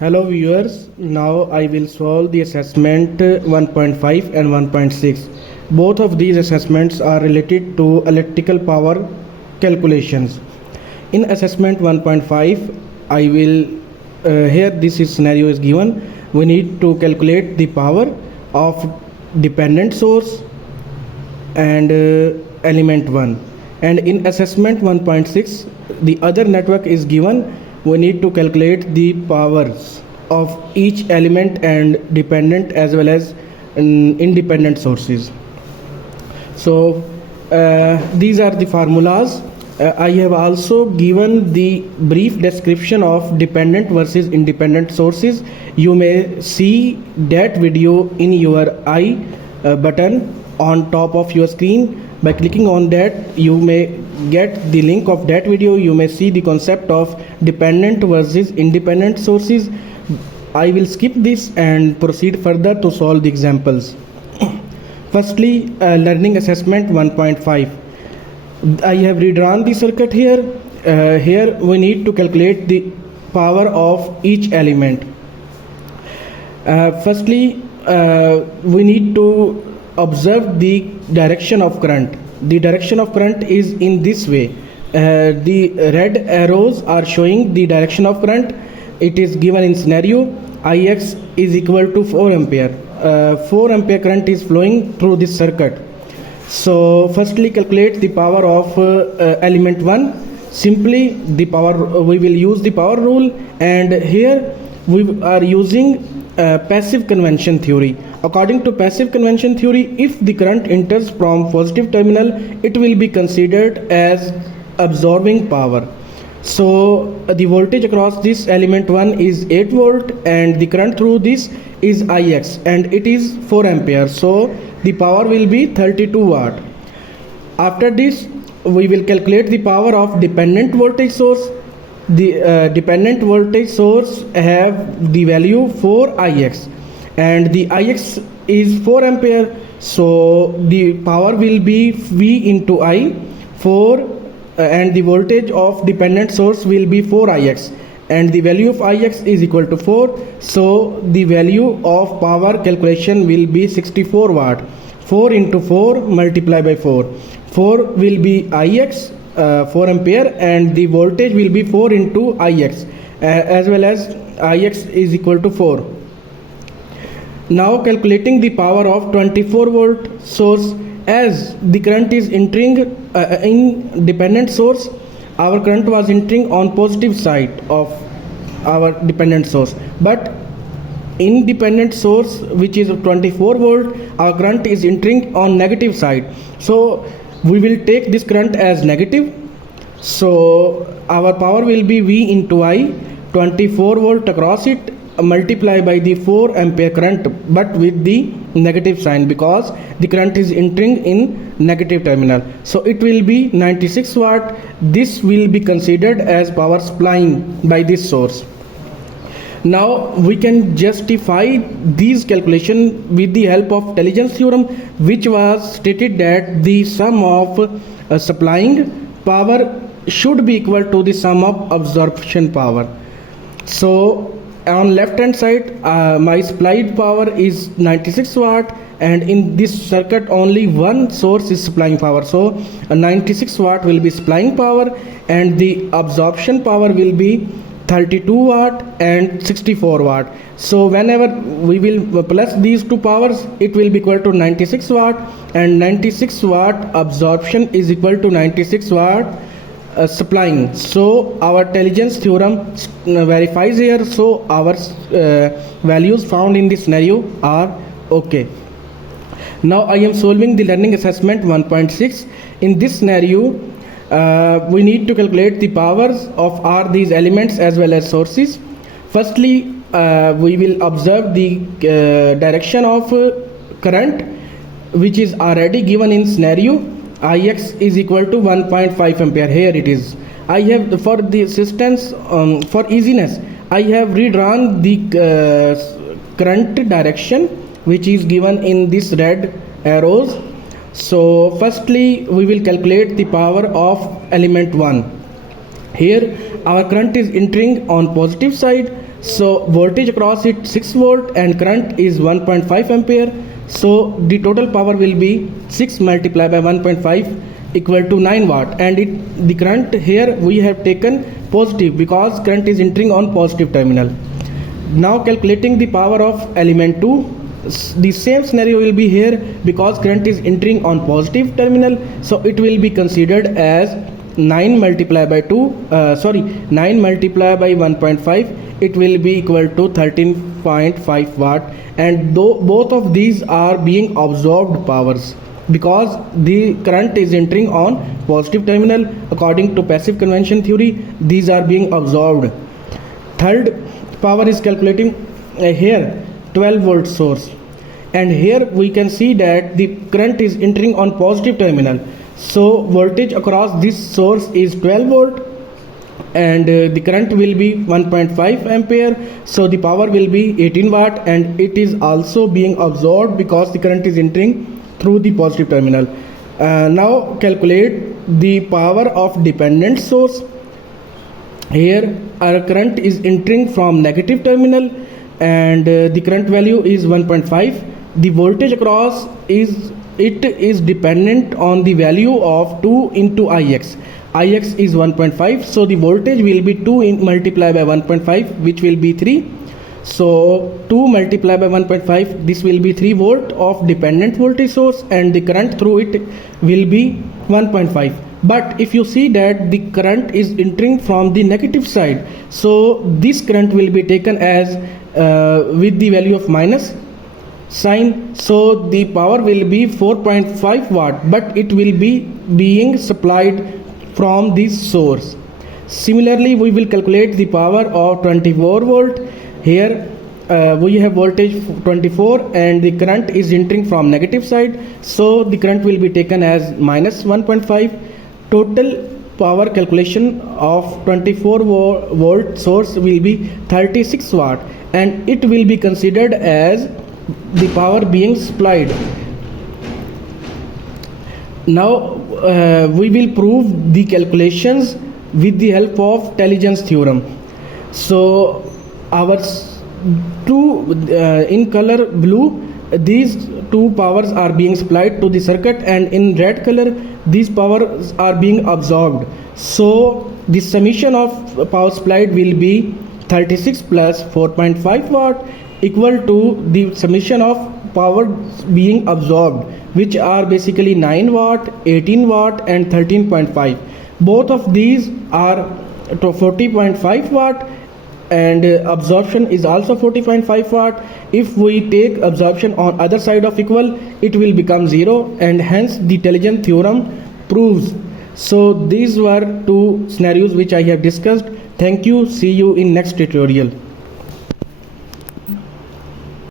Hello viewers, now I will solve the assessment 1.5 and 1.6. Both of these assessments are related to electrical power calculations. In assessment 1.5, I will, here this scenario is given. We need to calculate the power of dependent source and element 1. And in assessment 1.6, the other network is given. We need to calculate the powers of each element and dependent as well as independent sources. So these are the formulas. I have also given the brief description of dependent versus independent sources. You may see that video in your I button on top of your screen. By clicking on that, you may get the link of that video. You may see the concept of dependent versus independent sources. I will skip this and proceed further to solve the examples. Firstly, learning assessment 1.5. I have redrawn the circuit here. Here we need to calculate the power of each element. Firstly, we need to observe the direction of current. The direction of current is in this way. The red arrows are showing the direction of current. It is given in scenario Ix is equal to 4 ampere. 4 ampere current is flowing through this circuit. So firstly calculate the power of element 1. Simply the power, we will use the power rule, and here we are using passive convention theory. According to passive convention theory, if the current enters from positive terminal, it will be considered as absorbing power. So the voltage across this element 1 is 8 volt and the current through this is Ix and it is 4 ampere. So the power will be 32 watt. After this, we will calculate the power of dependent voltage source. The dependent voltage source have the value 4 Ix and the Ix is 4 ampere, so the power will be V into I 4 and the voltage of dependent source will be 4 Ix and the value of Ix is equal to 4, so the value of power calculation will be 64 watt. 4 into 4 multiplied by 4. 4 will be Ix 4 ampere and the voltage will be 4 into Ix as well as Ix is equal to 4. Now calculating the power of 24 volt source. As the current is entering in dependent source, our current was entering on positive side of our dependent source, but in dependent source which is 24 volt, our current is entering on negative side, so we will take this current as negative. So our power will be V into I, 24 volt across it multiply by the 4 ampere current, but with the negative sign because the current is entering in negative terminal. So it will be 96 watt. This will be considered as power supplying by this source. Now we can justify these calculations with the help of intelligence theorem, which was stated that the sum of supplying power should be equal to the sum of absorption power. So on left hand side, my supplied power is 96 watt and in this circuit only one source is supplying power, so 96 watt will be supplying power and the absorption power will be 32 watt and 64 watt. So whenever we will plus these two powers, it will be equal to 96 watt and 96 watt absorption is equal to 96 watt supplying. So our intelligence theorem verifies here, so our values found in this scenario are okay. Now I am solving the learning assessment 1.6. In this scenario, we need to calculate the powers of all these elements as well as sources. Firstly, we will observe the direction of current, which is already given in scenario. Ix is equal to 1.5 ampere. Here it is. I have, for the assistance, for easiness, I have redrawn the current direction which is given in this red arrows. So firstly we will calculate the power of element 1. Here our current is entering on positive side, so voltage across it 6 volt and current is 1.5 ampere. So the total power will be 6 multiplied by 1.5 equal to 9 watt, and the current here we have taken positive because current is entering on positive terminal. Now calculating the power of element 2, the same scenario will be here because current is entering on positive terminal, so it will be considered as 9 multiplied by 9 multiplied by 1.5, it will be equal to 13.5 watt, and both of these are being absorbed powers because the current is entering on positive terminal. According to passive convention theory, these are being absorbed. Third power is calculating here 12 volt source, and here we can see that the current is entering on positive terminal, so voltage across this source is 12 volt and the current will be 1.5 ampere, so the power will be 18 watt, and it is also being absorbed because the current is entering through the positive terminal. Now calculate the power of dependent source. Here our current is entering from negative terminal and the current value is 1.5. The voltage across is dependent on the value of 2 into Ix. Ix is 1.5, so the voltage will be 2 multiplied by 1.5, which will be 3. So 2 multiplied by 1.5, this will be 3 volt of dependent voltage source, and the current through it will be 1.5. But if you see that the current is entering from the negative side, so this current will be taken as with the value of minus sign, so the power will be 4.5 watt, but it will be being supplied from this source. Similarly, we will calculate the power of 24 volt. Here we have voltage 24 and the current is entering from negative side, so the current will be taken as minus 1.5. Total power calculation of 24 volt source will be 36 watt, and it will be considered as the power being supplied. Now we will prove the calculations with the help of Taylor's theorem. So our two in color blue, these two powers are being supplied to the circuit, and in red color these powers are being absorbed. So the summation of power supplied will be 36 plus 4.5 watt equal to the summation of power being absorbed, which are basically 9 watt, 18 watt and 13.5. Both of these are to 40.5 watt, and absorption is also 40.5 watt. If we take absorption on other side of equal, it will become 0, and hence the Taylor's theorem proves. So these were two scenarios which I have discussed. Thank you. See you in next tutorial.